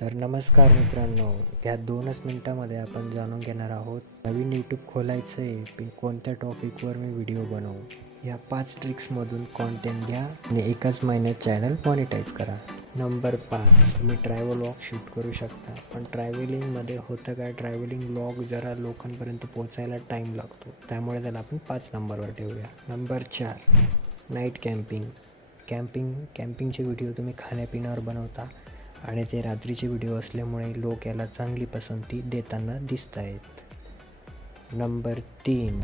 तर नमस्कार मित्रांनो त्या दोनच मिनटामध्ये आपण जाणून घेणार आहोत नवीन यूट्यूब खोलायचं आहे पण कोणत्या टॉपिकवर मी व्हिडिओ बनवू? या पाच ट्रिक्समधून कॉन्टेंट घ्या आणि एकाच महिन्यात चॅनल मॉनिटाईज करा. नंबर पाच तुम्ही ट्रॅव्हल वॉक शूट करू शकता. पण ट्रॅव्हलिंगमध्ये होतं काय ट्रॅव्हलिंग व्लॉग जरा लोकांपर्यंत पोहोचायला टाईम लागतो. त्यामुळे त्याला आपण पाच नंबरवर ठेवूया. नंबर चार नाईट कॅम्पिंग कॅम्पिंग कॅम्पिंगचे व्हिडिओ तुम्ही खाण्यापिण्यावर बनवता. आणि ते रात्रीचे व्हिडिओ असल्यामुळे लोक याला चांगली पसंती देताना दिसत आहेत नंबर तीन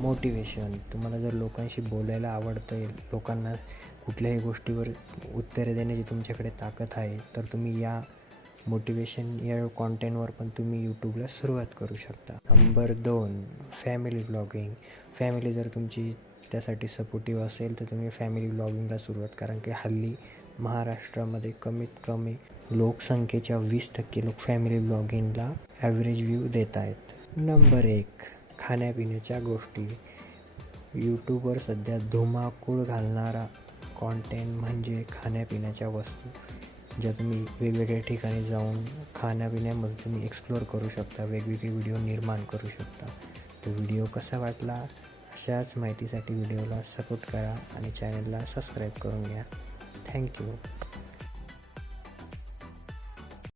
मोटिवेशन. तुम्हाला जर लोकांशी बोलायला आवडतं लोकांना कुठल्याही गोष्टीवर उत्तरे देण्याची तुमच्याकडे ताकद आहे तर तुम्ही या मोटिवेशन या कॉन्टेंटवर पण तुम्ही यूट्यूबला सुरुवात करू शकता. नंबर दोन फॅमिली ब्लॉगिंग फॅमिली जर तुमची त्यासाठी सपोर्टिव्ह असेल तर तुम्ही फॅमिली ब्लॉगिंगला सुरुवात कारण की हल्ली महाराष्ट्रामध्ये कमीत कमी लोकसंख्येच्या वीस टक्के लोक फॅमिली ब्लॉगिंगला ॲव्हरेज व्ह्यू देत आहेत नंबर एक खाण्यापिण्याच्या गोष्टी. यूट्यूबवर सध्या धुमाकूळ घालणारा कॉन्टेंट म्हणजे खाण्यापिण्याच्या वस्तू. ज्या तुम्ही वेगवेगळ्या ठिकाणी जाऊन खाण्यापिण्यामध्ये तुम्ही एक्सप्लोअर करू शकता वेगवेगळे व्हिडिओ निर्माण करू शकता. तो व्हिडिओ कसा वाटला? अशाच माहितीसाठी व्हिडिओला सपोर्ट करा आणि चॅनलला सबस्क्राईब करून घ्या. Thank you